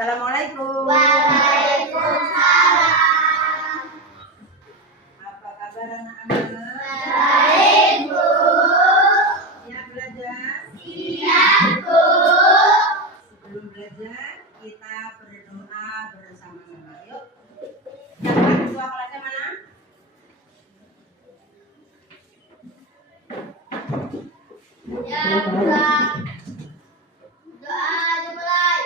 Assalamualaikum. Waalaikumsalam. Apa kabar anak-anak? Baik, Bu. Siap belajar? Siap, Bu. Sebelum belajar, kita berdoa bersama-sama. Yuk. Siapa ketua kelasnya mana? Ya, doa. Doa dimulai.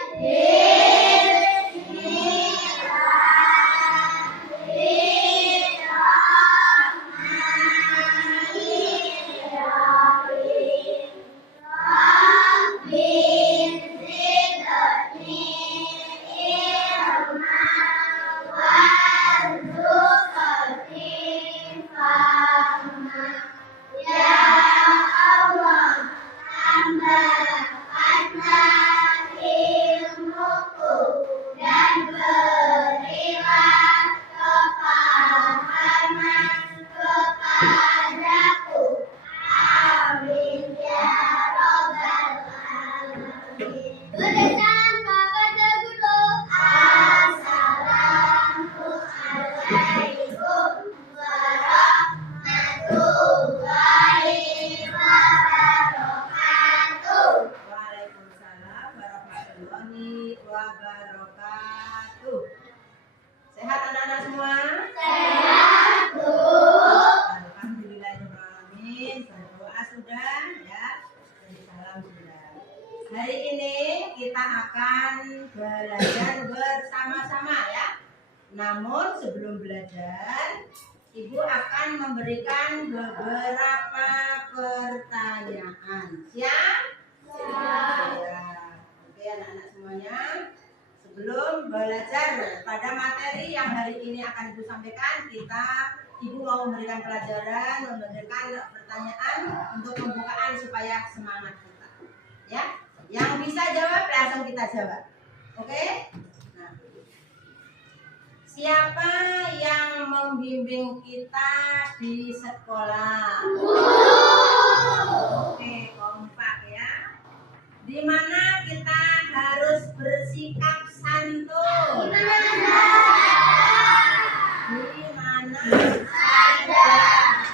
Dan berilah kepahaman kepadaku. Amin ya robbal alamin. Berdasarkan kepada guru. Assalamualaikum warahmatullahi wabarakatuh. Waalaikumsalam warahmatullahi wabarakatuh. Sehat anak-anak semua? Sehat, Bu. Alhamdulillahirrahmanirrahim. Berdoa sudah ya. Dan salam sudah. Hari ini kita akan belajar bersama-sama ya. Namun sebelum belajar, Ibu akan memberikan beberapa pertanyaan. Siap? Siap. Ya. Oke anak-anak semuanya. Sebelum belajar pada materi yang hari ini akan Ibu sampaikan, Ibu mau memberikan pelajaran, memberikan pertanyaan untuk pembukaan supaya semangat kita. Ya, yang bisa jawab langsung kita jawab. Oke? Nah, siapa yang membimbing kita di sekolah? Oke, kompak ya. Di mana kita harus bersikap santun? Di mana saja,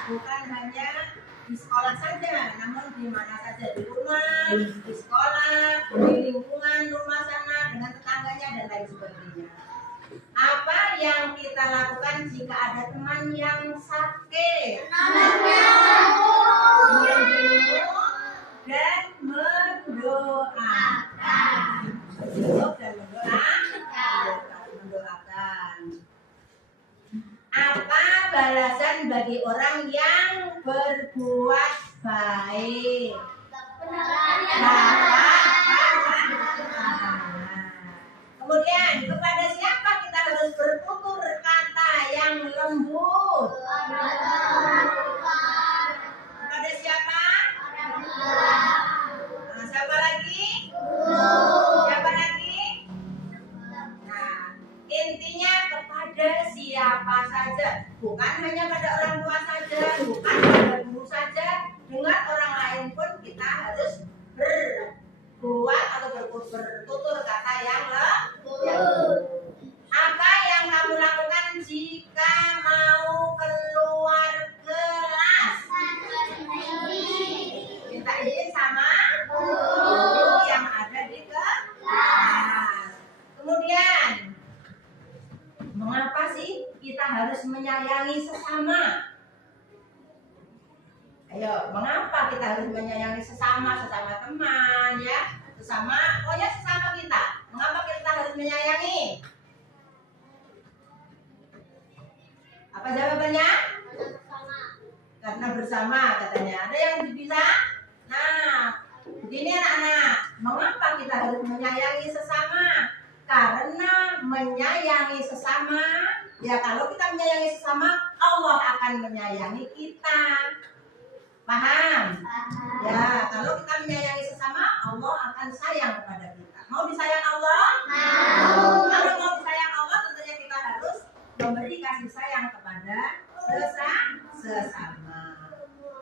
bukan hanya di sekolah saja, namun di mana saja, di rumah, di sekolah, di lingkungan rumah sana dengan tetangganya dan lain sebagainya. Apa yang kita lakukan jika ada teman yang sakit? Menjenguk dan mendoakan. Menjenguk dan mendoakan. Apa balasan bagi orang yang berbuat baik? Dapat pahala. Kemudian kepada siapa kita harus bertutur kata yang lembut? Kepada siapa? Nah, siapa lagi? Siapa lagi? Nah, intinya kepada siapa saja, bukan hanya pada orang tua saja, bukan pada guru saja, dengan orang lain pun kita harus berbuat atau bertutur kata yang lembut. Apa yang kamu lakukan jika mau keluar kelas? Minta izin sama guru yang ada di kelas. Kemudian, mengapa sih kita harus menyayangi sesama? Ayo, mengapa kita harus menyayangi sesama teman ya, pokoknya sesama kita. Mengapa kita harus menyayangi? Apa jawabannya? Karena bersama katanya. Ada yang bisa? Nah, begini anak-anak, mengapa kita harus menyayangi sesama? Karena menyayangi sesama, ya kalau kita menyayangi sesama, Allah akan menyayangi kita. Paham? Ya, kalau kita menyayangi sesama, Allah akan sayang kepada kita. Mau disayang Allah? Mau. Kalau mau disayang Allah, tentunya kita harus memberi kasih sayang kepada sesama.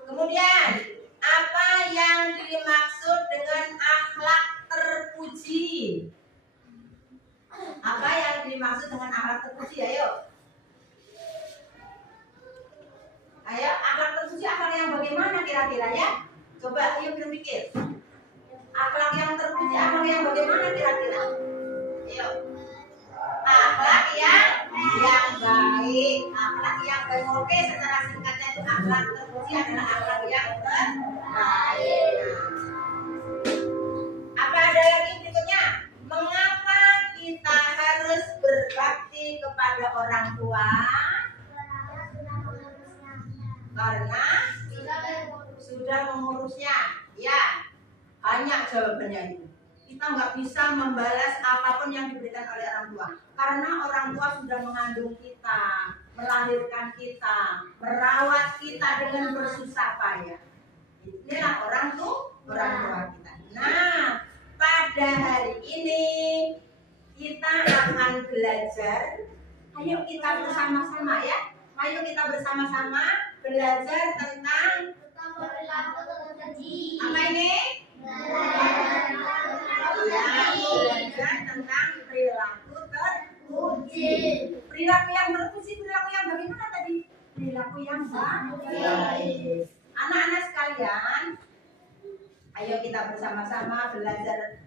Kemudian, apa yang dimaksud dengan akhlak terpuji? Apa yang dimaksud dengan akhlak terpuji? Ayo. Ayo, akhlak terpuji akhlak yang bagaimana kira-kira ya? Coba ayo berpikir. Akhlak yang terpuji akhlak yang bagaimana kira-kira? Ayo. Akhlak yang baik, akhlak yang baik. Oke, secara singkatnya itu akhlak terpuji adalah akhlak yang terbaik. Apa ada lagi berikutnya? Mengapa kita harus berbakti kepada orang tua? Karena sudah mengurusnya. Ya, banyak jawabannya itu. Kita nggak bisa membalas apapun yang diberikan oleh orang tua. Karena orang tua sudah mengandung kita, melahirkan kita, merawat kita dengan bersusah payah. Inilah orang tua kita. Nah, pada hari ini kita akan belajar. Ayo kita bersama-sama ya. Ayo kita bersama-sama belajar tentang apa ini? Belajar tentang perilaku terpuji. Perilaku yang terpuji, perilaku yang bagaimana tadi? Perilaku yang baik. Anak-anak sekalian, ayo kita bersama-sama belajar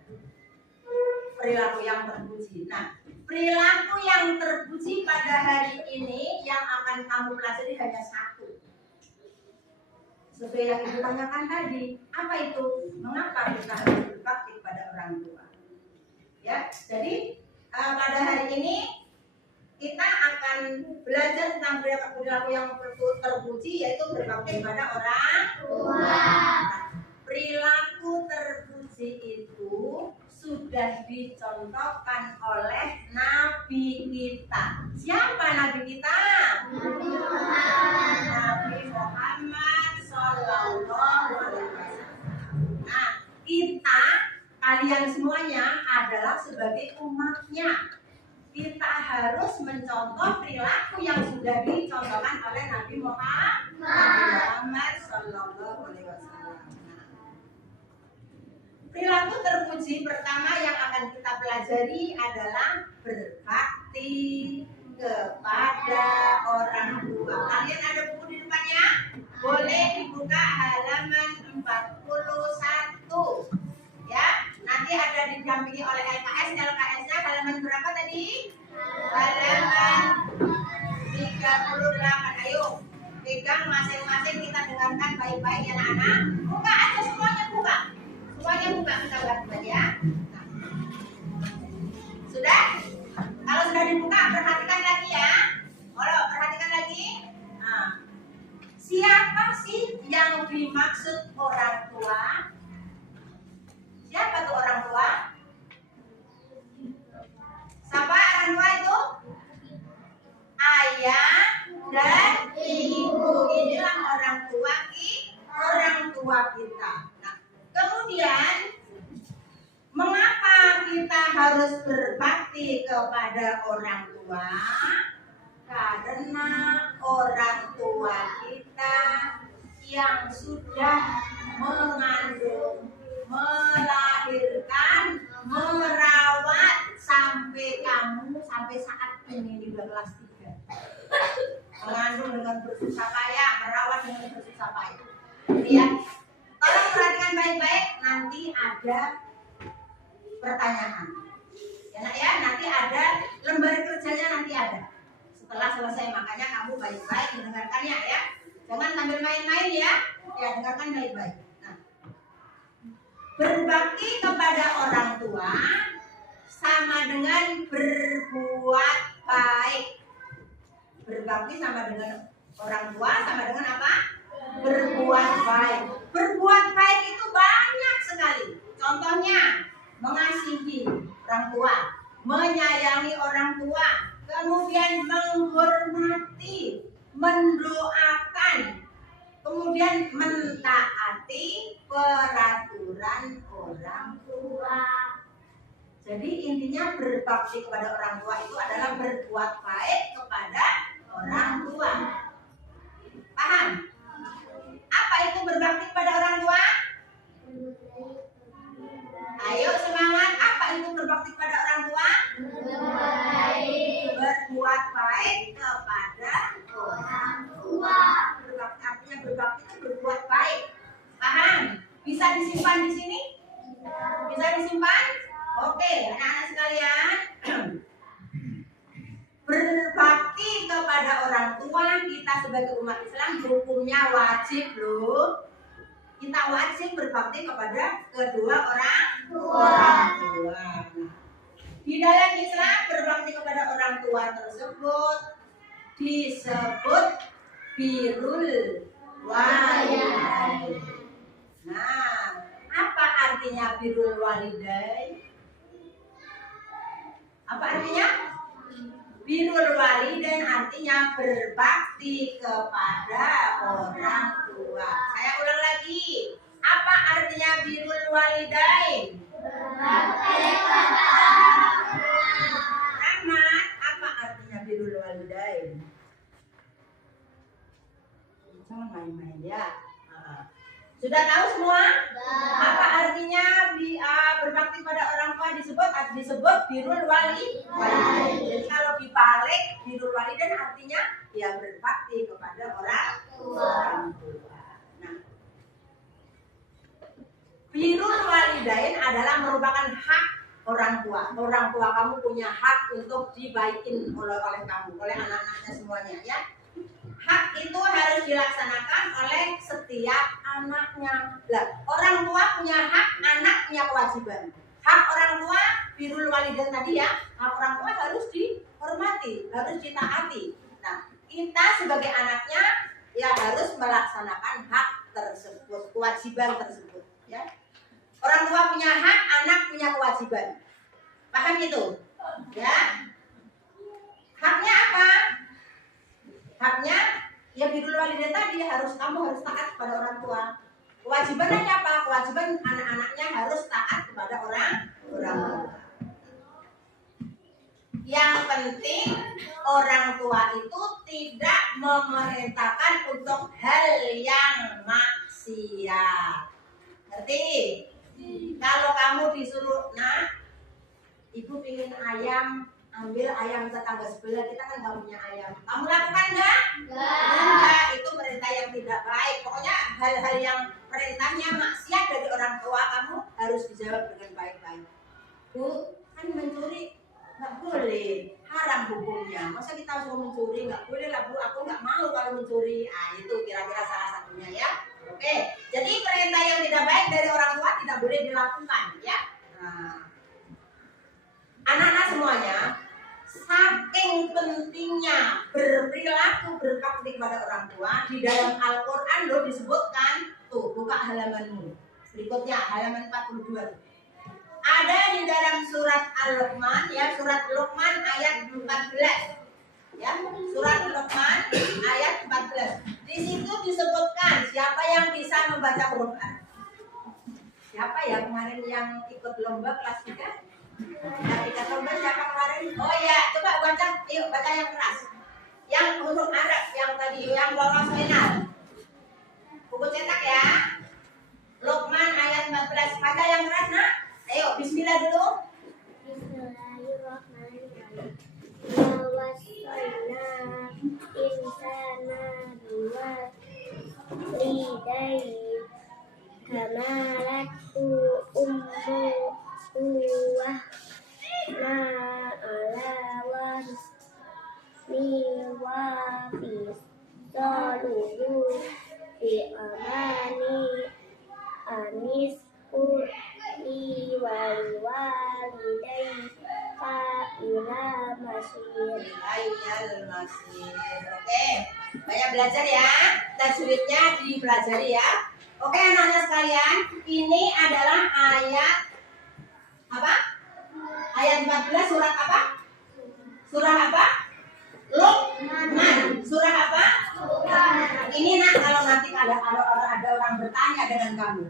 perilaku yang terpuji. Nah, perilaku yang terpuji pada hari ini yang akan kamu pelajari hanya satu. Sesuai yang ibu tanyakan tadi, apa itu? Mengapa kita harus berbakti kepada orang tua? Ya, jadi pada hari ini kita akan belajar tentang perilaku yang terpuji, yaitu berbakti kepada orang tua. Perilaku terpuji itu sudah dicontohkan oleh Nabi kita. Siapa Nabi kita? Nabi Muhammad Sallallahu Alaihi Wasallam. Nah, kita, kalian semuanya adalah sebagai umatnya. Kita harus mencontoh perilaku yang sudah dicontohkan oleh Nabi Muhammad Sallallahu Alaihi Wasallam. Perilaku terpuji pertama yang akan kita pelajari adalah berbakti kepada orang tua. Kalian ada buku di depannya? Boleh dibuka halaman 41. Ya, nanti ada didampingi oleh LKS. LKS-nya halaman berapa tadi? Halaman 38. Ayo, pegang masing-masing, kita dengarkan baik-baik ya anak-anak. Buka aja semuanya, buka. Semuanya buka, kita lihat ya. Nah. Sudah? Kalau sudah dibuka, perhatikan lagi ya. Kalau perhatikan lagi. Nah. Siapa sih yang dimaksud orang tua? Siapa tuh orang tua? Siapa orang tua itu? Ayah dan ibu. Inilah orang tua kita. Nah, kemudian mengapa kita harus berbakti kepada orang tua? Karena orang tua kita yang sudah mengandung, melahirkan, merawat sampai kamu sampai saat ini di kelas 3. Mengandung dengan bersusah payah, merawat dengan bersusah payah. Ya, tolong perhatikan baik-baik. Nanti ada pertanyaan. Ya, nak ya, nanti ada lembar kerjanya nanti ada. Setelah selesai, makanya kamu baik-baik mendengarkannya ya. Jangan sambil main-main ya. Ya, dengarkan baik-baik. Nah, berbakti kepada orang tua sama dengan berbuat baik. Berbakti sama dengan orang tua sama dengan apa? Berbuat baik. Berbuat baik itu banyak sekali. Contohnya, mengasihi orang tua, menyayangi orang tua, kemudian menghormati, mendoakan, kemudian mentaati peraturan orang tua. Jadi intinya berbakti kepada orang tua itu adalah berbuat baik kepada orang tua. Paham? Apa itu berbakti kepada orang tua? Ayo semangat. Apa itu berbakti kepada orang tua? Berbuat baik kepada orang tua. Berbakti artinya berbakti itu berbuat baik. Paham? Bisa disimpan di sini? Bisa disimpan? Oke, anak-anak sekalian. Berbakti kepada orang tua kita sebagai umat Islam hukumnya wajib loh. Kita wajib berbakti kepada kedua orang tua. Di dalam Islam berbakti kepada orang tua tersebut disebut birrul walidain. Nah, apa artinya birrul walidain? Apa artinya? Birrul walidain artinya berbakti kepada orang tua. Saya ulang lagi. Apa artinya birrul walidain? Rahmat, apa artinya birrul walidain? Jangan main-main ya. Sudah tahu semua? Apa artinya berbakti pada orang tua disebut birrul walidain. Jadi kalau dibalik birrul walidain artinya ya berbakti kepada orang tua. Nah, birrul walidain adalah merupakan hak orang tua. Orang tua kamu punya hak untuk dibaikin oleh kamu, oleh anak-anaknya semuanya ya. Hak itu harus dilaksanakan oleh setiap anaknya. Lah, orang tua punya hak, anak punya kewajiban. Hak orang tua birrul walidain tadi ya, hak orang tua harus dihormati, harus ditaati. Nah, kita sebagai anaknya ya harus melaksanakan hak tersebut, kewajiban tersebut ya. Orang tua punya hak, anak punya kewajiban. Paham itu? Ya. Haknya apa? Haknya ya birrul walidain tadi kamu harus taat kepada orang tua. Kewajibannya apa? Kewajiban anak-anaknya harus taat kepada orang tua. Yang penting orang tua itu tidak memerintahkan untuk hal yang maksiat. Ngerti? Kalau kamu disuruh, nah, ibu pingin ayam, ambil ayam tetangga sebelah, kita kan nggak punya ayam. Kamu lakukan nggak? Enggak, itu perintah yang tidak baik. Pokoknya hal-hal yang perintahnya maksiat dari orang tua kamu harus dijawab dengan baik-baik. Bu, kan mencuri nggak boleh, haram hukumnya. Masa kita suruh mencuri? Nggak boleh lah bu, aku nggak mau kalau mencuri. Ah itu kira-kira salah satunya ya. Oke, jadi perintah yang tidak baik dari orang tua tidak boleh dilakukan ya. Nah, anak-anak semuanya, saking pentingnya berperilaku berbakti kepada orang tua, di dalam Al-Quran loh disebutkan, tuh buka halamanmu berikutnya, halaman 42. Ada di dalam surat Al-Luqman ya, surat Luqman ayat 14 ya, surat Luqman ayat 14. Di situ disebutkan siapa yang bisa membaca Quran. Siapa ya kemarin yang ikut lomba kelas 3? Kita coba siapa kemarin? Oh ya, coba baca, yuk baca yang keras. Yang huruf Arab yang tadi, yang lolos final. Buku cetak ya. Luqman ayat 14. Baca yang keras nak. Ayo, bismillah dulu. Bismillahirrahmanirrahim. Wawassayna insana biwalidayhi hamalatu ummuhu wahna ala wahni wa fisaluhu fi amani anis wal walidayni fa ila masir. Oke, banyak belajar ya. Tajwidnya dipelajari ya. Oke anak-anak sekalian, ini adalah ayat apa? Ayat 14 surat apa? Surah apa? Luqman. Surah apa? Ini nak kalau nanti ada bertanya dengan kamu.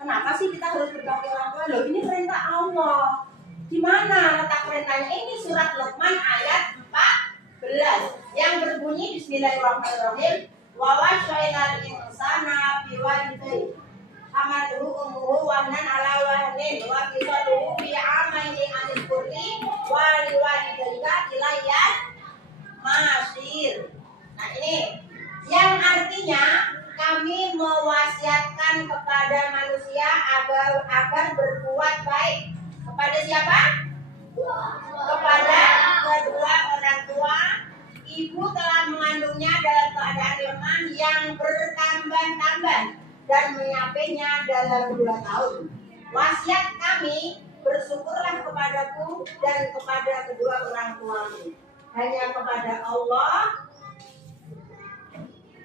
Kenapa sih kita harus berbakti orang tua? Loh, ini perintah Allah. Di mana letak perintahnya? Ini surat Luqman ayat 14 yang berbunyi Bismillahirrahmanirrahim. Wa wasyainal insana biwalidayhi hamaluhu ummuhu wahnan ala wahnin wa fisaluhu fi amaini anil kulli wa liwalidayka ilayya masir. Nah, ini yang artinya kami mewasiatkan kepada manusia agar berbuat baik. Kepada siapa? Kepada kedua orang tua. Ibu telah mengandungnya dalam keadaan lemah yang bertambah-tambah dan menyampainya dalam 2 tahun. Wasiat kami, bersyukurlah kepadaku dan kepada kedua orang tuamu. Hanya kepada Allah,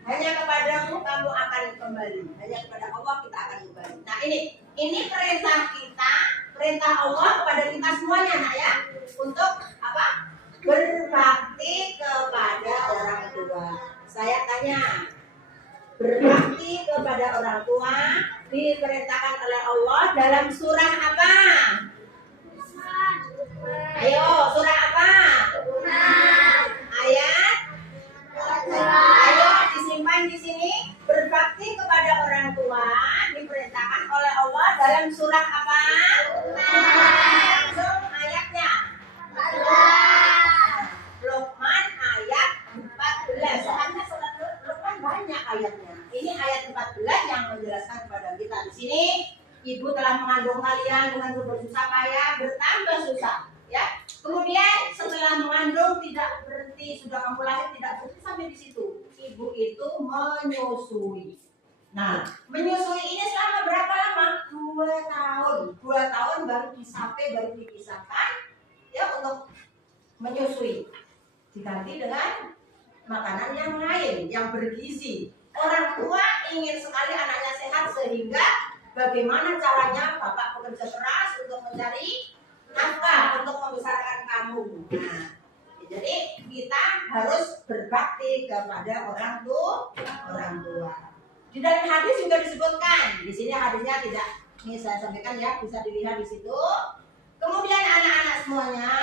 hanya kepadamu kamu akan kembali. Hanya kepada Allah kita akan kembali. Nah, ini perintah kita, perintah Allah kepada kita semuanya, nak ya, untuk apa? Berbakti kepada orang tua. Saya tanya, berbakti kepada orang tua diperintahkan oleh Allah dalam surah apa? Ayo, surah apa? Ayat? Ayo disimpan di sini. Berbakti kepada orang tua diperintahkan oleh Allah dalam surah apa? Langsung ayatnya. Luqman ayat 14. Soalnya surat Luqman banyak ayatnya. Ini ayat 14 yang menjelaskan kepada kita di sini. Ibu telah mengandung kalian dengan susah payah, bertambah susah, ya. Kemudian setelah mengandung tidak berhenti, sudah kamu lahir tidak berhenti sampai di situ. Ibu itu menyusui. Nah, menyusui ini selama berapa lama? 2 tahun. 2 tahun baru disapai, baru dipisahkan, ya, untuk menyusui. Diganti dengan makanan yang lain, yang bergizi. Orang tua ingin sekali anaknya sehat, sehingga bagaimana caranya bapak bekerja keras untuk mencari nafkah untuk membesarkan kamu. Nah, jadi kita harus berbakti kepada orang tua. Di dalam hadis juga disebutkan. Di sini hadisnya tidak ini saya sampaikan ya, bisa dilihat di situ. Kemudian anak-anak semuanya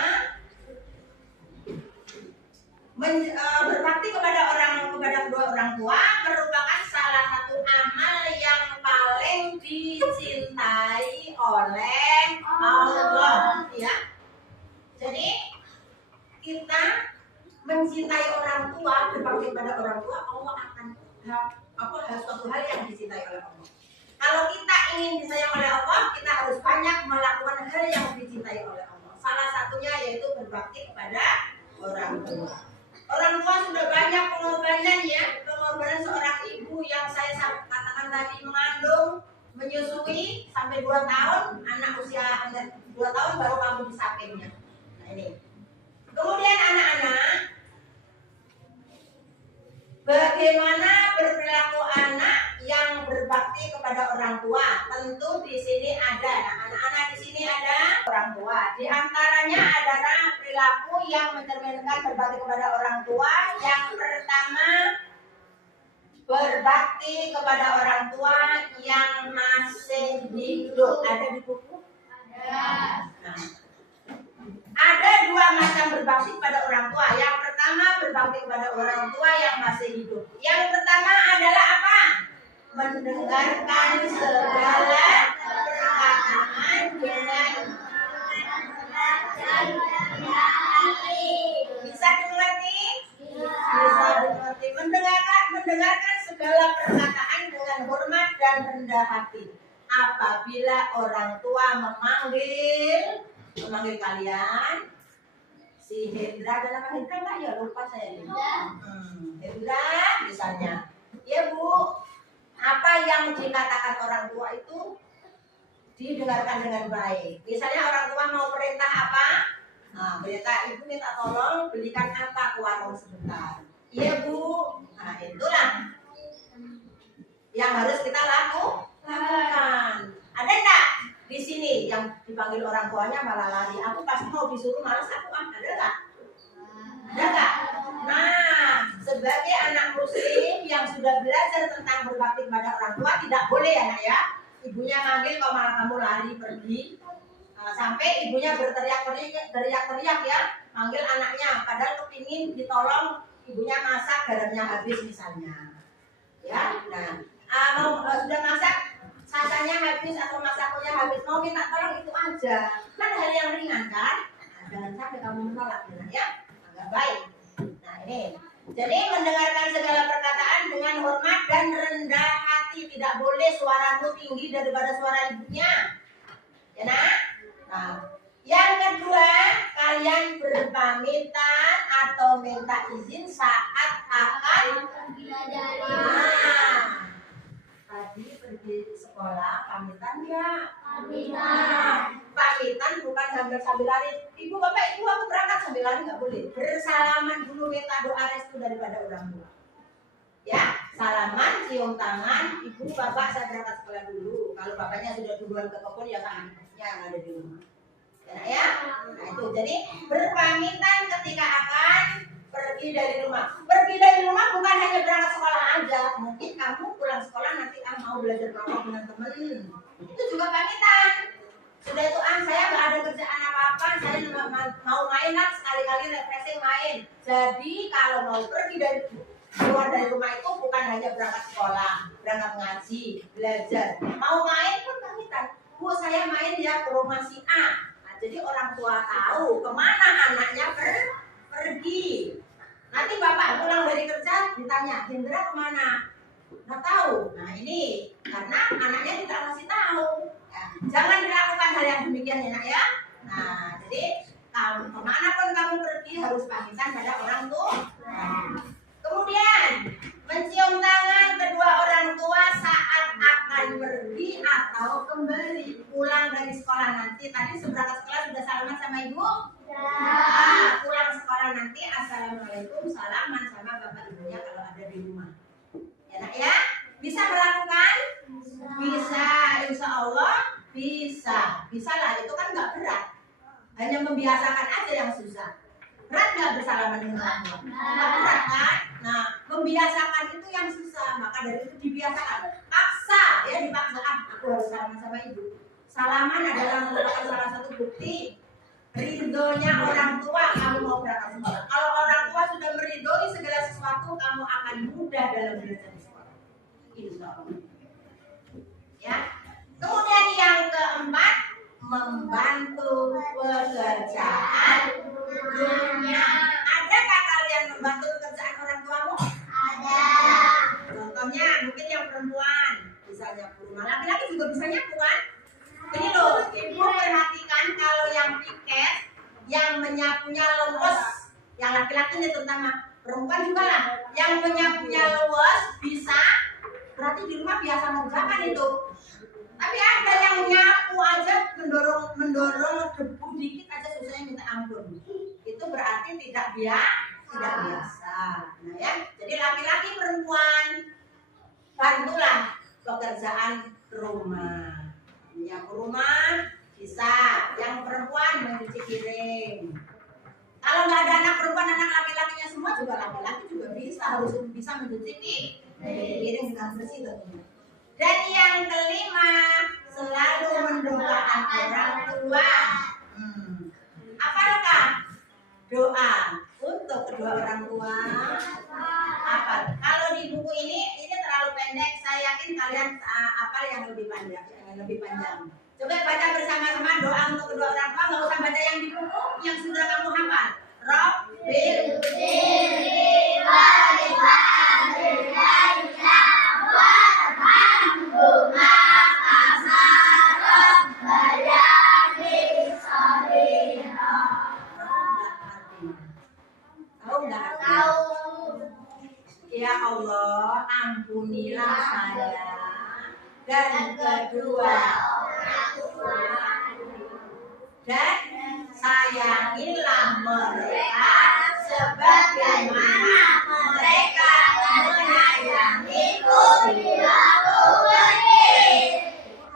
berbakti kepada kedua orang tua merupakan salah satu amal yang paling dicintai oleh Allah, ya. Jadi kita mencintai orang tua, berbakti kepada orang tua, Allah akan suatu hal yang dicintai oleh Allah. Kalau kita ingin disayang oleh Allah, kita harus banyak melakukan hal yang dicintai oleh Allah. Salah satunya yaitu berbakti kepada orang tua. Orang tua sudah banyak pengorbanan, ya, pengorbanan seorang ibu yang saya katakan tadi, mengandung, menyusui sampai 2 tahun, anak usia 2 tahun baru kamu disapainya. Nah, ini. Kemudian anak-anak, bagaimana berperilaku anak yang berbakti kepada orang tua? Tentu di sini ada, anak-anak di sini ada orang tua. Di antaranya adalah perilaku yang mencerminkan berbakti kepada orang tua. Yang pertama, berbakti kepada orang tua yang masih hidup. Ada di buku? Ada. Nah, ada 2 macam berbakti kepada orang tua. Yang pertama, berbakti kepada orang tua yang masih hidup. Yang pertama adalah apa? Mendengarkan segala perkataan dengan bisa dimengerti? Bisa dimengerti. Mendengarkan segala perkataan dengan hormat dan rendah hati. Apabila orang tua memanggil kalian, si Hendra, ada nama Hendra nggak ya? Lupa saya ini. Hendra misalnya, ya Bu, apa yang dikatakan orang tua itu didengarkan dengan baik. Misalnya orang tua mau perintah apa? Nah, perintah ibu minta tolong belikan apa ke warung sebentar. Iya Bu. Nah, itulah yang harus kita lakukan. Ada enggak di sini yang dipanggil orang tuanya malah lari? Aku pas mau disuruh malas aku ada enggak? Ada enggak? Nah, sebagai anak muslim yang sudah belajar tentang berbakti kepada orang tua tidak boleh ya nak ya. Ibunya manggil kok malah kamu lari pergi. Sampai ibunya berteriak-teriak ya, manggil anaknya padahal kepingin ditolong, ibunya masak garamnya habis misalnya. Ya, nah sudah masak santannya habis atau masakonya habis, mau minta tolong itu aja, kan hal yang ringan kan. Jangan sampai kamu menolak ya, agak baik. Nah ini, jadi mendengarkan segala perkataan dengan hormat dan rendah hati, tidak boleh suaramu tinggi daripada suara ibunya, ya nak. Nah, yang kedua, kalian berpamitan atau minta izin saat akan belajar. Nah, tadi pergi sekolah pamitan ya? Pamitan. Pamitan bukan sambil lari. Ibu bapak ibu aku berangkat sambil lari, nggak boleh. Bersalaman dulu, minta doa restu daripada orang tua. Ya, salaman, cium tangan, ibu bapak saya berangkat sekolah dulu. Kalau bapaknya sudah duluan ke kebun ya kan yang ada di rumah. Ya, nah itu jadi berpamitan ketika akan pergi dari rumah. Pergi dari rumah bukan hanya berangkat sekolah aja. Mungkin kamu pulang sekolah nanti mau belajar kelompok dengan teman. Itu juga pamitan. Sudah itu saya nggak ada kerjaan apa-apa, saya mau main lah, sekali-kali refreshing main. Jadi kalau mau pergi dari keluar dari rumah itu bukan hanya berangkat sekolah, berangkat ngaji, belajar. Mau main pun pamitan. Bu, saya main ya ke rumah si A. Nah, jadi orang tua tahu kemana anaknya pergi. Nanti bapak pulang dari kerja ditanya, Hendra kemana? Nggak tahu. Nah ini karena anaknya tidak kasih tahu. Ya, jangan dilakukan hal yang demikian ya nak ya. Nah jadi kemanapun kamu pergi harus pamitan pada orang tua. Kemudian mencium tangan kedua orang tua saat akan pergi atau kembali pulang dari sekolah nanti. Tadi seberangkat sekolah sudah salaman sama ibu? Ya. Pulang sekolah nanti assalamualaikum, salaman sama bapak ibunya kalau ada di rumah. Ya nak ya? Bisa melakukan? Bisa, insya Allah bisa. Bisa lah, itu kan nggak berat. Hanya membiasakan aja yang susah. Berat nggak bersalaman dengan orang tua? Nggak berat kan? Nah, membiasakan itu yang susah. Maka dari itu dibiasakan. Paksa, ya dipaksa. Aku harus salaman sama ibu. Salaman adalah merupakan salah satu bukti ridhonya orang tua kamu mau berangkat sekolah. Kalau orang tua sudah meridhoi segala sesuatu, kamu akan mudah dalam belajar di sekolah. Insya Allah. Ya. Kemudian yang keempat, membantu pekerjaan dunia. Adakah kalian membantu pekerjaan orang tuamu? Ada. Contohnya mungkin yang perempuan bisa nyapu rumah, laki-laki juga bisa nyapu kan? Ini loh, ibu perhatikan kalau yang piket, yang menyapunya luwes, yang laki-laki ini terutama, perempuan juga lah, yang menyapunya luwes bisa, berarti di rumah biasa mengerjakan itu. Tapi ada yang nyapu aja mendorong debu dikit aja susahnya minta ampun. Itu berarti tidak biasa. Nah ya, jadi laki-laki perempuan bantulah pekerjaan rumah. Yang rumah bisa, yang perempuan mencuci piring. Kalau nggak ada anak perempuan, anak laki-lakinya semua juga laki-laki juga harus bisa mencuci piring dengan bersih tentunya. Dan yang kelima, selalu mendoakan orang tua. Apakah doa untuk kedua orang tua? Apa? Kalau di buku ini terlalu pendek. Saya yakin kalian apa yang lebih panjang. Coba baca bersama-sama doa untuk kedua orang tua. Nggak usah baca yang di buku, yang sudah kamu hafal. Rabbil firli walidayya warhamhuma kama rabbayani shaghira. Tahu nggak? Tahu. Ya Allah, ampunilah saya dan kedua orang tua, dan sayangilah mereka sebagaimana mereka menyayangiku bila aku pergi.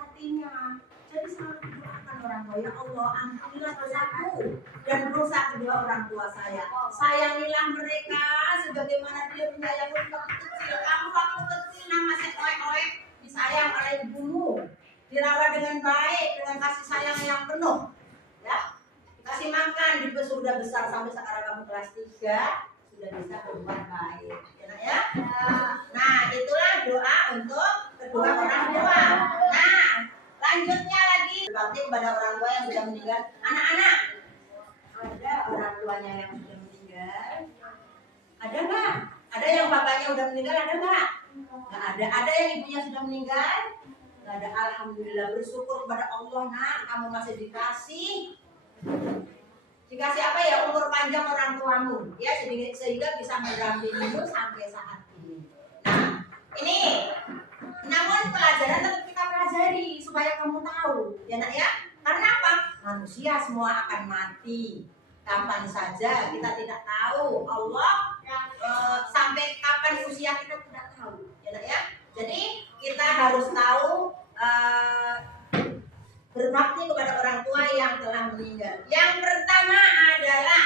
Artinya, jadi selalu doakan orang tua, ya Allah, ampunilah dosaku dan dosa kedua orang tua saya. Sayangilah mereka sebagaimana dia menyayangi waktu kecil. Kamu waktu kecil masih oek-oek disayang oleh ibumu, dirawat dengan baik, dengan kasih sayang yang penuh. Ya, kasih makan, sudah besar sampai sekarang kamu kelas 3 sudah bisa berbuat baik. Ya. Nah, itulah doa untuk kedua orang tua. Nah, lanjutnya lagi berbakti kepada orang tua yang sudah meninggal. Anak-anak, ada orang tuanya yang sudah meninggal? Ada nggak? Ada yang bapaknya sudah meninggal? Ada nggak? Nggak ada. Ada yang ibunya sudah meninggal? Nggak ada. Alhamdulillah, bersyukur kepada Allah, nak, kamu masih dikasih apa ya, umur panjang orang tuamu ya, sehingga bisa mendampingimu sampai saat ini. Nah, ini namun pelajaran tetap kita pelajari supaya kamu tahu ya nak ya, karena apa? Manusia semua akan mati kapan saja, kita tidak tahu. Allah sampai kapan usia kita tidak tahu ya nak ya. Jadi kita harus tahu berbakti kepada orang tua yang telah meninggal. Yang pertama adalah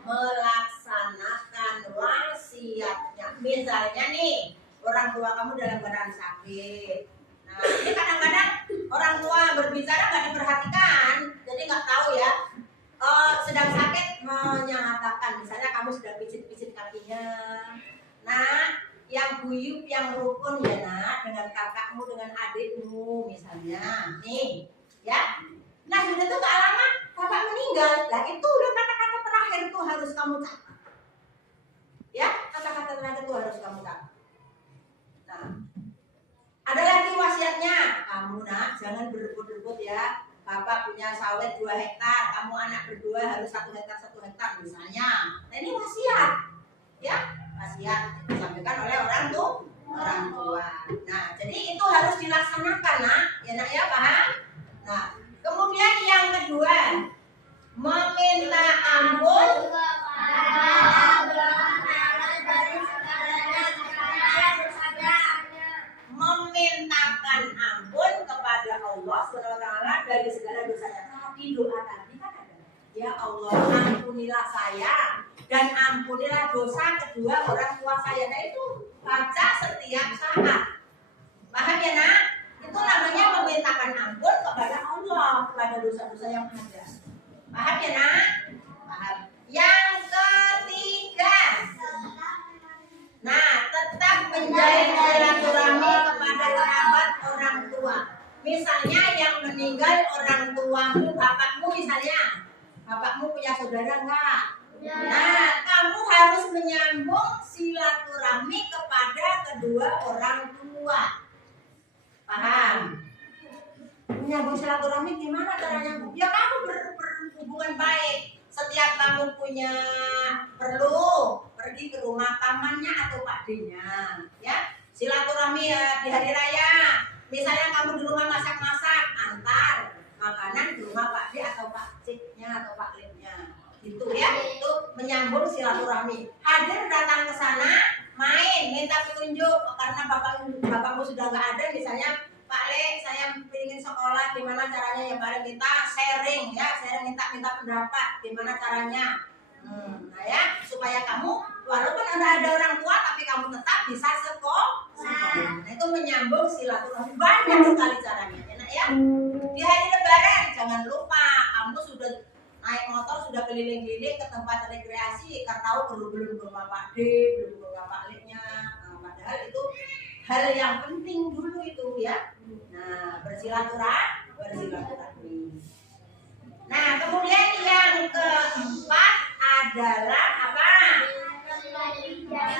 melaksanakan wasiatnya. Misalnya nih, orang tua kamu dalam keadaan sakit. Nah, ini kadang-kadang orang tua berbicara nggak diperhatikan, jadi nggak tahu ya. Sedang sakit menyatakan, misalnya kamu sudah pijit-pijit kakinya. Nah, yang guyup, yang rukun ya nak, dengan kakakmu, dengan adikmu misalnya, nih, ya. Nah sudah tuh gak lama kakak meninggal, lah itu udah kata-kata terakhir tuh harus kamu catat, ya, kata-kata terakhir tuh harus kamu catat. Nah, ada lagi wasiatnya, kamu nak jangan berebut-rebut ya. Bapak punya sawit 2 hektar, kamu anak berdua harus 1 hektar misalnya. Nah ini wasiat, ya. Wasiat disampaikan oleh orang tua. Nah, jadi itu harus dilaksanakan, nak. Ya, nak ya, paham? Nah, kemudian yang kedua, meminta ampun memintakan ampun kepada Allah SWT dari segala dosanya. Tapi doa tadi kan ada, ya Allah ampunilah saya dan ampunilah dosa kedua orang tua saya. Nah itu baca setiap saat. Paham ya nak? Itu namanya memintakan ampun kepada Allah, kepada dosa-dosa yang ada. Paham ya nak? Paham. Yang ketiga, nah tetap menjalin silaturahmi kepada kerabat orang tua. Misalnya yang meninggal orang tuamu, bapakmu misalnya, bapakmu punya saudara enggak? Nah, kamu harus menyambung silaturahmi kepada kedua orang tua. Paham? Menyambung silaturahmi gimana caranya? Ya kamu berhubungan baik. Setiap kamu punya perlu pergi ke rumah pamannya atau pakdenya, ya. Silaturahmi ya di hari raya. Misalnya kamu di rumah masak-masak, antar makanan di rumah pakde atau pakciknya atau paklipnya. Gitu ya, itu menyambung silaturahmi. Hadir datang ke sana, main, minta petunjuk karena bapakmu sudah nggak ada, misalnya Pak Le, saya ingin sekolah, gimana caranya ya Pak Le, minta sharing ya, saya minta pendapat gimana caranya. Nah ya, supaya kamu walaupun ada orang tua tapi kamu tetap bisa sekolah. Nah itu menyambung silaturahmi, banyak sekali caranya ya. Di hari Lebaran jangan lupa kamu sudah naik motor, sudah keliling-keliling ke tempat rekreasi, karena tahu belum ke rumah Pak D, belum ke rumah Pak Leknya. Nah, padahal itu hal yang penting dulu itu ya. Nah, bersilaturahmi. Nah, kemudian yang keempat adalah apa? Nah,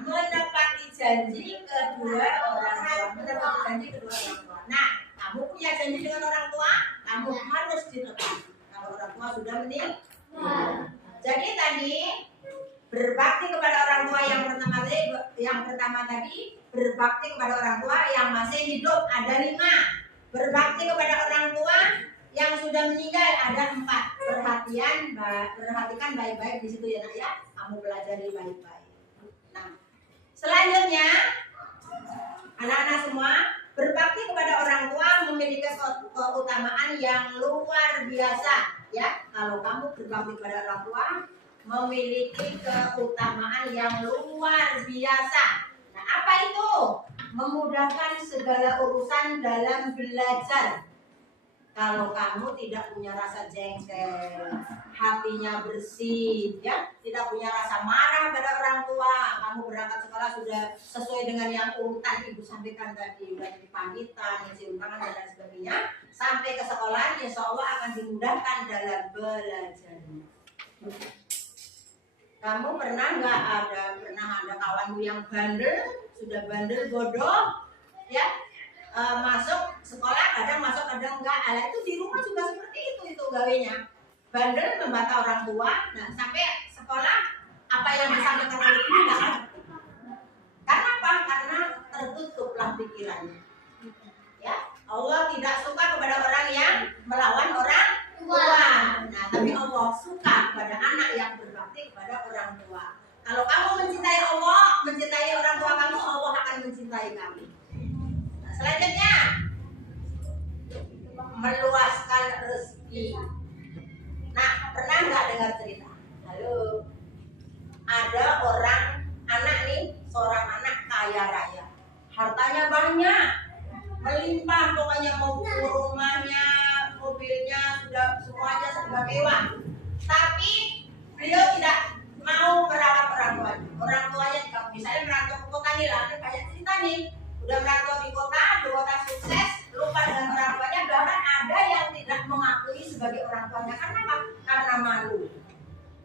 menepati janji kedua orang tua. Nah, kamu punya janji dengan orang tua, kamu harus ditepati. Kalau orang tua sudah meninggal. Jadi tadi berbakti kepada orang tua yang pertama tadi berbakti kepada orang tua yang masih hidup ada 5. Berbakti kepada orang tua yang sudah meninggal ada 4. Perhatikan baik-baik di situ ya nak ya. Kamu pelajari baik-baik. Nah, selanjutnya anak-anak semua Berbakti kepada orang tua memiliki keutamaan yang luar biasa, ya. Kalau kamu berbakti kepada orang tua memiliki keutamaan yang luar biasa. Nah, apa itu? Memudahkan segala urusan dalam belajar. Kalau kamu tidak punya rasa jengkel, hatinya bersih, ya, tidak punya rasa marah pada orang tua, kamu berangkat sekolah sudah sesuai dengan yang urutan ibu sampaikan tadi, udah dipamitan, isi undangan dan lain sebagainya, sampai ke sekolah, insya Allah akan dimudahkan dalam belajarnya. Kamu pernah nggak ada kawanmu yang bandel, sudah bandel bodoh, ya? Masuk sekolah kadang masuk kadang enggak, ala itu di rumah juga seperti itu gawenya, bandel membantah orang tua. Nah, sampai sekolah apa yang disampaikan oleh ibu enggak ada. Karena apa? Karena tertutuplah pikirannya, ya. Allah tidak suka kepada orang yang melawan orang tua. Nah, tapi Allah suka kepada anak yang berbakti kepada orang tua. Kalau kamu mencintai Allah, mencintai orang tua kamu, Allah akan mencintai kamu. Selanjutnya, meluaskan rezeki. Nah, pernah nggak dengar cerita? Halo, ada anak nih, seorang anak kaya raya, hartanya banyak, melimpah, pokoknya mau rumahnya, mobilnya, sudah semuanya serba mewah. Tapi beliau tidak mau merawat orang tuanya. Orang tuanya, kalau misalnya merantau ke kota nih lah, banyak cerita nih. Udah merantau di kota sukses, lupa dengan orang tuanya, bahkan ada yang tidak mengakui sebagai orang tuanya. Karena apa? Karena malu.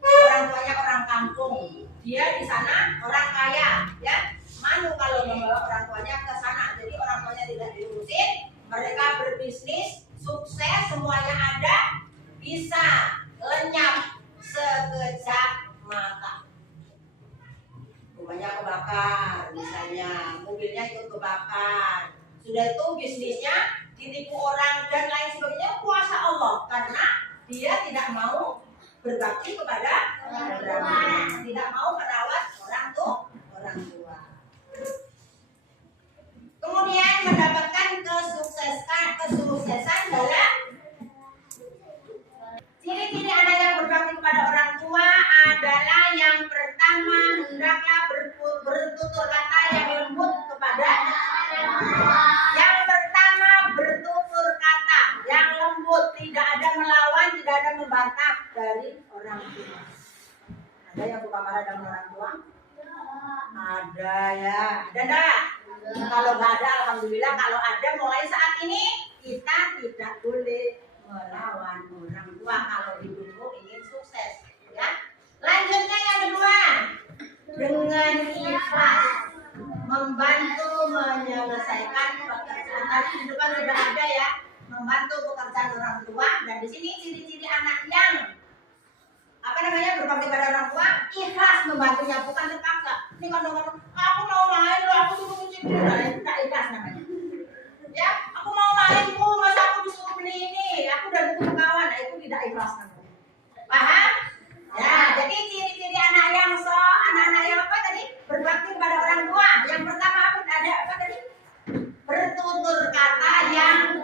Orang tuanya orang kampung, dia di sana orang kaya, ya. Malu kalau membawa orang tuanya ke sana. Jadi orang tuanya tidak diurusin, mereka berbisnis, sukses, semuanya ada, bisa lenyap sekejap mata. Rumahnya kebakar, misalnya mobilnya ikut kebakar, sudah itu bisnisnya ditipu orang dan lain sebagainya. Kuasa Allah, karena dia tidak mau berbakti kepada orang tua, tidak mau merawat orang tua. Kemudian mendapatkan kesuksesan dalam ciri-ciri anak yang berbakti kepada orang tua adalah yang pertama, hendaklah bertutur kata yang lembut kepada yang pertama, bertutur kata yang lembut, tidak ada melawan, tidak ada membantah dari orang tua. Ada yang suka marah dengan orang tua? Ada, ya. Ada enggak? Kalau nggak ada, alhamdulillah. Kalau ada, mulai saat ini kita tidak boleh melawan orang tua kalau hidupmu ingin sukses, ya. Lanjutnya yang kedua, dengan ikhlas membantu menyelesaikan pekerjaan. Tadi di depan sudah ada, ya, membantu pekerjaan orang tua. Dan di sini ciri-ciri anak yang berbakti pada orang tua, ikhlas membantunya, bukan terpaksa. Ini kadang-kadang aku mau main loh, aku suruh cuci piring, tidak ikhlas namanya. Ya, aku mau main bu, masa aku disuruh beli ini, aku udah butuh kawan, nah itu tidak ikhlas namanya. Paham? Ya, jadi ciri-ciri anak yang apa tadi? Berbakti kepada orang tua. Yang pertama apa tadi? Bertutur kata yang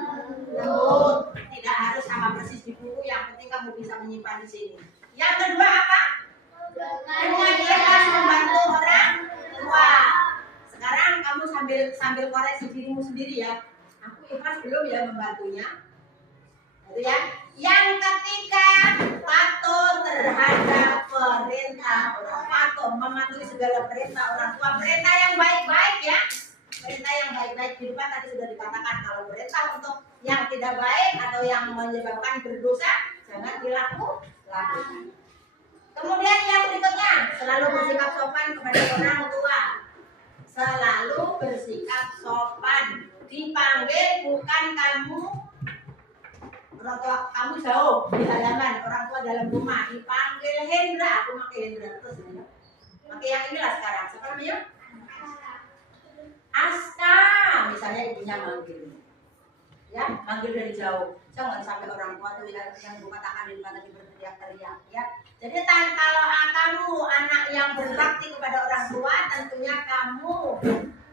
lembut. Tidak harus sama persis di buku, yang penting kamu bisa menyimpan di sini. Yang kedua apa? Dengan ikhlas membantu orang tua. Sekarang kamu sambil koreksi dirimu sendiri, ya. Aku ikhlas belum ya membantunya? Itu, ya. Yang ketiga, patuh terhadap perintah orang tua. Patuh mematuhi segala perintah orang tua. Perintah yang baik-baik, ya. Perintah yang baik-baik di depan tadi sudah dikatakan, kalau perintah untuk yang tidak baik atau yang menyebabkan berdosa jangan dilakukan. Kemudian yang berikutnya, selalu bersikap sopan kepada orang tua. Selalu bersikap sopan. Dipanggil bukan kamu, orang tua kamu jauh di halaman, orang tua dalam rumah, dipanggil Hendra, aku pakai Hendra terus, ya. Pakai yang inilah sekarang. Siapa namanya? Aska, misalnya ibunya manggil, ya, manggil dari jauh. Jangan sampai orang tua tuh yang ibu katakan di depan tadi berteriak-teriak, ya. Jadi kalau kamu anak yang berbakti kepada orang tua, tentunya kamu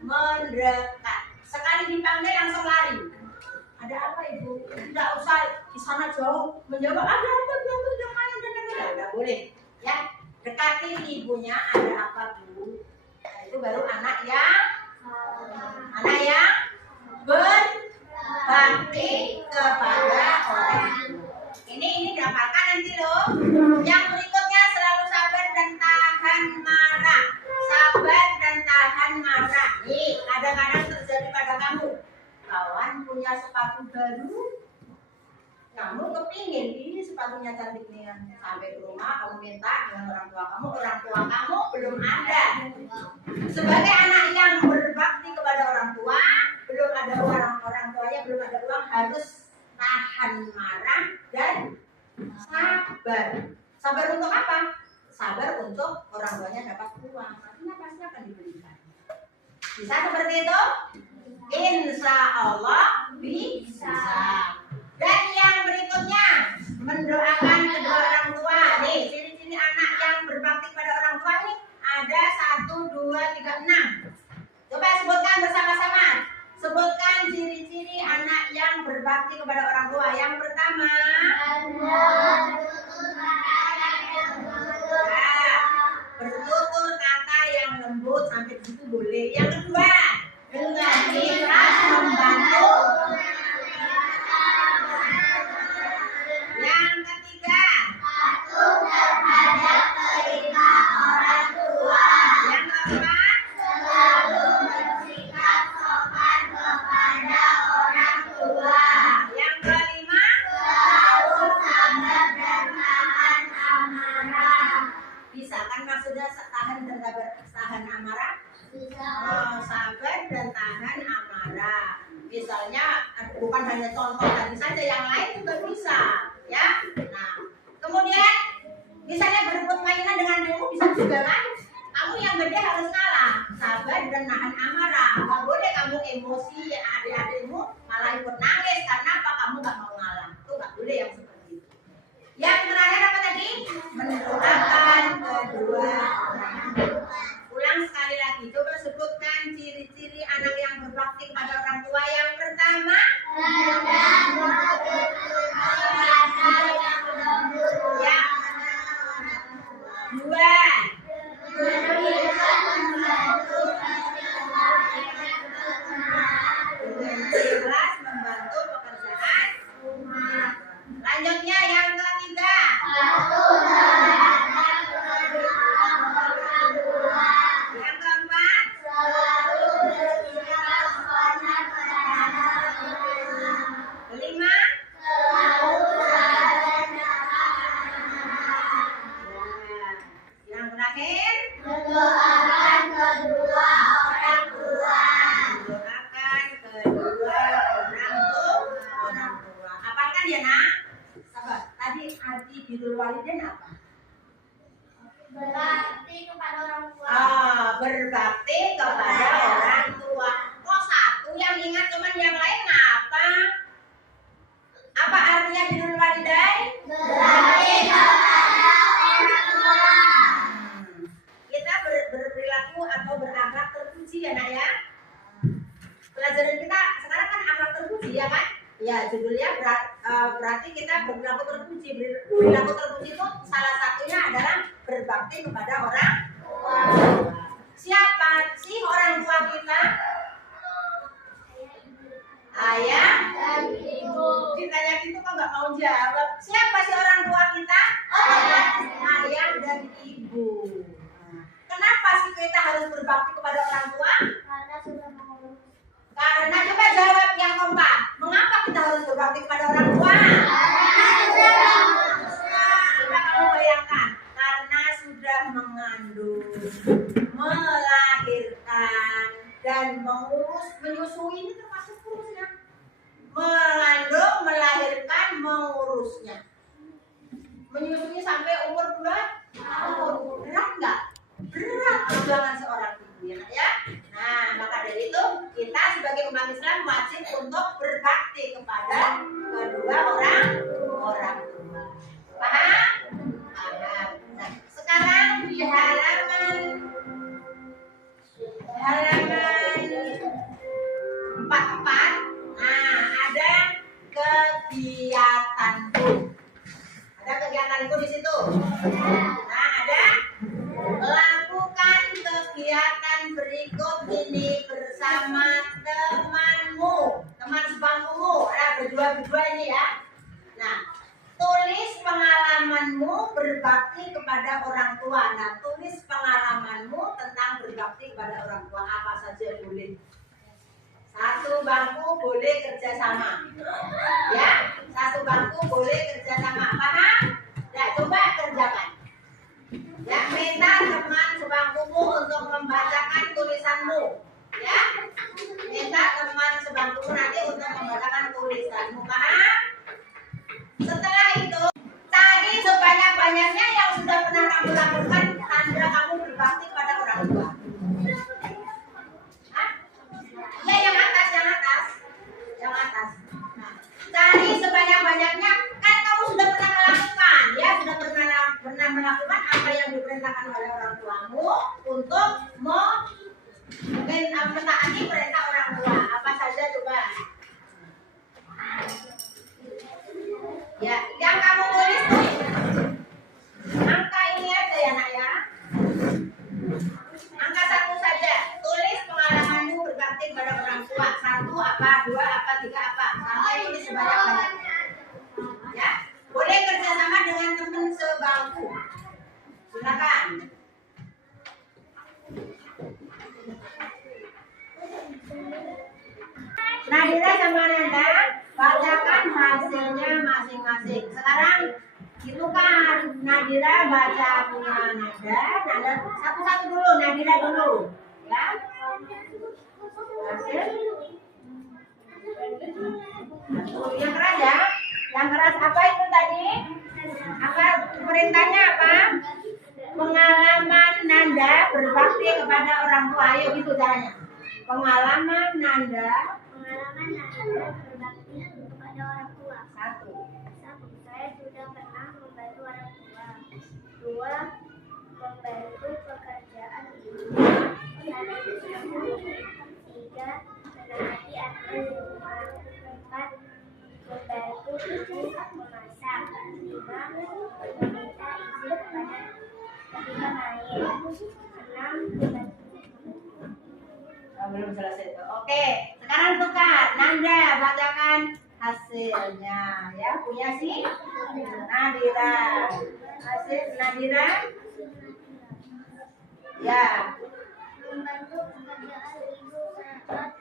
mendekat Sekali dipanggil langsung lari. Ada apa ibu? Tidak usah di sana jauh menjawab. Ada apa bu? Yang main dan tidak boleh. Ya, dekati ibunya. Ada apa bu? Nah, itu baru anak yang berbakti kepada orang tua. Ini dapatkan nanti loh. Yang berikutnya selalu sabar dan tahan marah. Sabar dan tahan marah. Nih, kadang-kadang terjadi pada kamu. Kawan punya sepatu baru, kamu kepingin ini sepatunya cantik nih. Sampai ke rumah kamu minta dengan orang tua kamu belum ada. Sebagai anak yang berbakti kepada orang tua, belum ada orang tuanya, belum ada uang, harus tahan marah dan sabar. Sabar untuk apa? Sabar untuk orang tuanya dapat uang. Artinya pasti akan diberikan. Bisa seperti itu? Insya Allah bisa. Dan yang berikutnya, mendoakan kedua orang tua. Nih, ciri-ciri anak yang berbakti pada orang tua ini ada 1, 2, 3, 6. Coba sebutkan bersama-sama. Sebutkan ciri-ciri anak yang berbakti kepada orang tua. Yang pertama, bertutur kata yang lembut, sampai di situ boleh. Yang kedua, dengan ikhlas membantu. Yang ketiga, patuh terhadap perintah orang tua. Yang keempat, selalu bersikap sopan kepada orang tua. Yang kelima, selalu sabar dan tahan amarah. Bisa kan maksudnya tahan dan tahan amarah? Bisa. Oh, sabar dan tahan amarah. Misalnya bukan hanya contoh tadi saja, yang lain juga bisa, ya. Nah, kemudian misalnya berebut mainan dengan dirimu bisa juga kan? Kamu yang gede harus kalah, sabar dan nahan amarah. Gak boleh kamu emosi, adik-adikmu malah ikut nangis karena apa? Kamu gak mau ngalah. Itu gak boleh yang seperti itu. Yang terakhir apa tadi? Mendoakan kedua orang tua. Ulang sekali lagi, coba sebutkan ciri-ciri anak yang berbakti kepada orang tua. Yang pertama, yang dua, ikhlas membantu pekerjaan rumah. Lanjutnya yang ketiga, yang keempat, kelima, yang terakhir, mendoakan kedua orang tua. Mendoakan kedua orang tua. Hafalkan ya nak? Sabar. Tadi arti birrul walidain apa? berbakti kepada orang tua. Berbakti kepada orang tua. Kok satu yang ingat, cuman yang lain apa? Apa artinya birrul walidain? Berbakti kepada orang tua. Kita berperilaku atau berakhlak terpuji ya nak ya. Pelajaran kita sekarang kan akhlak terpuji ya kan? Ya judulnya berarti kita berperilaku terpuji. Perilaku terpuji itu salah satunya adalah berbakti kepada orang tua. Siapa sih orang tua kita? Ayah dan ibu. Ditanya gitu kok nggak mau jawab. Siapa sih orang tua kita? Ayah dan ibu. Kenapa sih kita harus berbakti kepada orang tua? Karena sudah mengurus. Karena coba jawab yang kompak. Mengapa kita harus berbakti kepada orang tua? Coba kamu bayangkan. Karena sudah mengandung, melahirkan, dan mengurus, menyusui, ini termasuk urusnya. Mengandung, melahirkan, mengurusnya. Menyusui sampai umur 2 tahun. Berat nggak? Berat perjuangan seorang ibu ya. Nah, maka dari itu kita sebagai umat Islam wajib untuk berbakti kepada kedua orang tua. Paham? Paham. Nah, sekarang di halaman 45 buku di situ? Nah, ada. Lakukan kegiatan berikut ini bersama temanmu, teman sebangkumu. Ada berdua-berdua ini ya. Nah, tulis pengalamanmu berbakti kepada orang tua. Nah, tulis pengalamanmu tentang berbakti kepada orang tua. Apa saja boleh. Satu bangku boleh kerjasama. Ya, satu bangku boleh kerjasama. Paham? Ya, coba kerjakan. Ya, minta teman sebangkumu untuk membacakan tulisanmu. Ya, minta teman sebangkumu nanti untuk membacakan tulisanmu. Paham? Setelah itu, cari sebanyak-banyaknya yang sudah pernah kamu lakukan tanda kamu berbakti pada orang tua. Hah? Ya, yang atas. Nah, cari sebanyak-banyaknya. Kan kamu sudah pernah melakukan, ya, sudah pernah melakukan apa yang diperintahkan oleh orang tuamu untuk mentaati perintah orang tua. Apa saja coba? Ya, yang kamu tulis angka ini aja ya nak ya. Angka 1 saja. Tulis pengalamanmu berbakti kepada orang tua. 1 apa, 2 apa, 3 apa. Sampai tulis sebanyak-banyaknya. Ya, boleh kerjasama dengan teman sebangku. Silakan. Nadira sama Nanda bacakan hasilnya masing-masing. Sekarang itu kan Nadira baca punya Nanda satu-satu dulu. Nadira dulu, ya. Hasil. Yang keras ya. Yang keras apa itu tadi? Apa perintahnya apa? Pengalaman Nanda berbakti kepada orang tua. Ayo gitu caranya. Pengalaman Nanda berbakti kepada orang tua. 1. Saya sudah pernah membantu orang tua. 2. Membantu pekerjaan ibu. 3. Menaati aturan di rumah. 4. Membantu ibu memasak. 5. Meminta izin ketika main. 6. Belum selesai itu. Oke, sekarang tukar. Nanda bacakan hasilnya, ya. Punya si Nadira. Hasil Nadira. Ya. Membantu pekerjaan ibu saat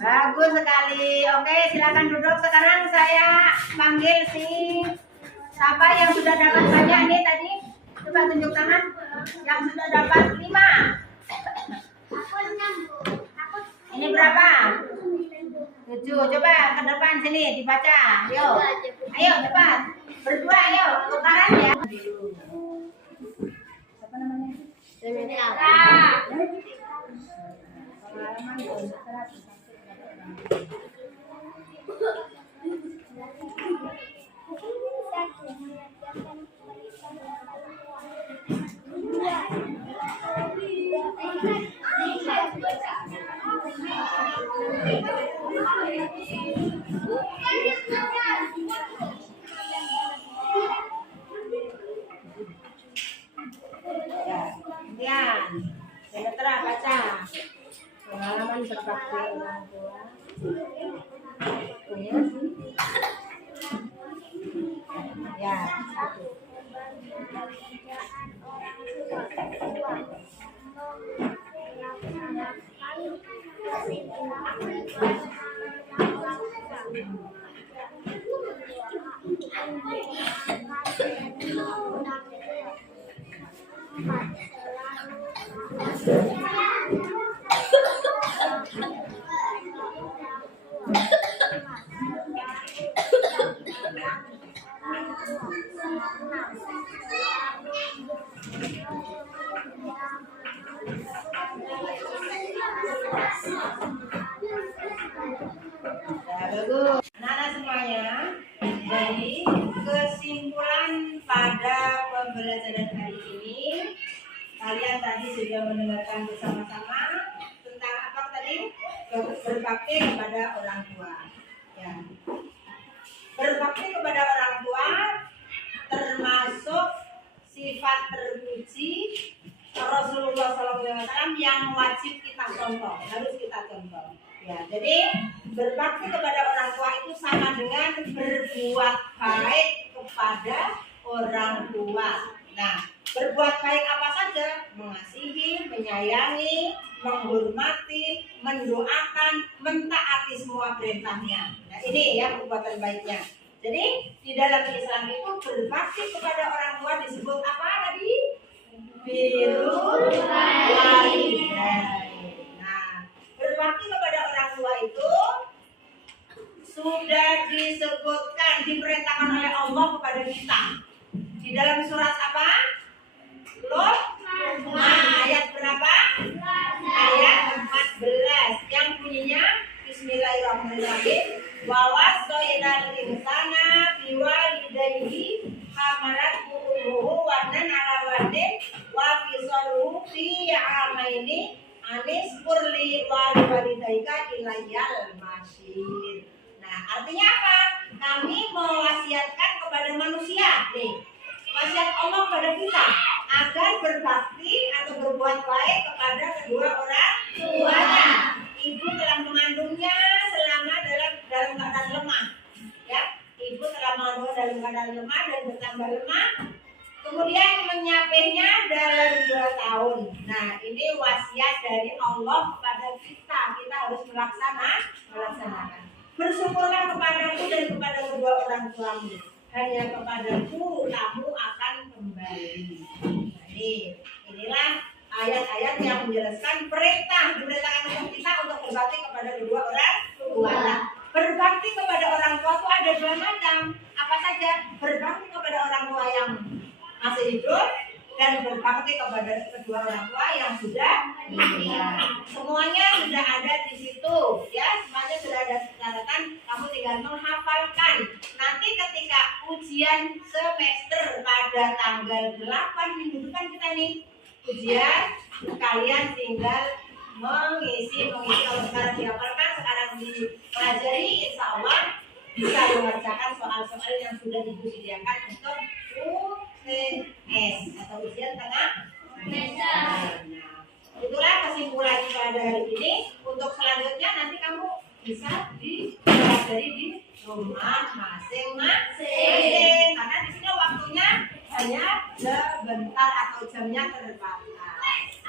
Bagus sekali. Oke, silakan duduk. Sekarang saya panggil si siapa yang sudah dapat banyak nih tadi. Coba tunjuk tangan. Yang sudah dapat 5. Ini berapa? 7. Coba ke depan sini dibaca. Ayo cepat. Berdua ayo. Tukaran ya. Apa namanya? Kemudian Petra baca pengalaman berbakti orang tua. Ya, 1. Bagus. Anak-anak semuanya, jadi kesimpulan pada pembelajaran hari ini, kalian tadi sudah mendengarkan bersama-sama tentang apa tadi? Berbakti kepada orang tua. Ya. Berbakti kepada orang tua termasuk sifat terpuji Rasulullah SAW yang wajib kita contoh, harus kita contoh. Ya, jadi berbakti kepada orang tua itu sama dengan berbuat baik kepada orang tua. Nah, berbuat baik apa saja? Mengasihi, menyayangi, menghormati, mendoakan, mentaati semua perintahnya. Nah, ini ya perbuatan baiknya. Jadi di dalam Islam itu berbakti kepada orang tua disebut apa tadi? Birrul walidain. Nah, berbakti kepada orang tua itu sudah disebutkan, diperintahkan oleh Allah kepada kita. Di dalam surat apa? Luqman ayat berapa? Ayat 14 yang bunyinya Bismillahirrahmanirrahim. Wa wasainal insana biwalidayhi hamalathu ummuhu wahnan ala wahnin wa fisaluhu fi amaini anis kurli walidayka ilayyal masyir. Nah, artinya apa? Kami mewasiatkan kepada manusia nih. Wasiat Allah kepada kita agar berbakti atau berbuat baik kepada kedua orang tuanya. Ibu telah mengandungnya selama dalam keadaan lemah, ya. Ibu telah mengandungnya dalam keadaan lemah dan bertambah lemah. Kemudian menyapihnya dalam 2 tahun. Nah, ini wasiat dari Allah kepada kita. Kita harus melaksanakan. Bersyukurlah kepadaku dan kepada kedua orang tuamu. Hanya kepadaku kamu akan kembali. Nah, inilah ayat-ayat yang menjelaskan diperintahkan untuk kita untuk berbakti kepada kedua orang tua. Berbakti kepada orang tua itu ada 2 macam. Apa saja? Berbakti kepada orang tua yang masih hidup dan berbakti kepada kedua orang tua yang sudah meninggal. Semuanya sudah ada di situ, ya. Semuanya sudah ada catatan. Kamu tinggal menghafalkan. Nanti ketika ujian semester pada tanggal 8 minggu depan kita nih ujian, kalian tinggal mengisi kalau sekarang dihafalkan, sekarang dipelajari, insya Allah bisa mengerjakan soal-soal yang sudah Ibu sediakan untuk UTS atau ujian tengah semester. Nah, itulah kesimpulan pada hari ini. Untuk selanjutnya nanti kamu bisa dipelajari di rumah masing-masing. Karena di sini waktunya hanya sebentar atau jamnya terbatas.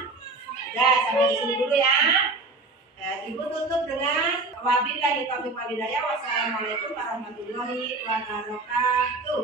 Udah, sampai di sini dulu ya. Ibu tutup dengan wabillahi taufiq wal hidayah. Wassalamualaikum warahmatullahi wabarakatuh.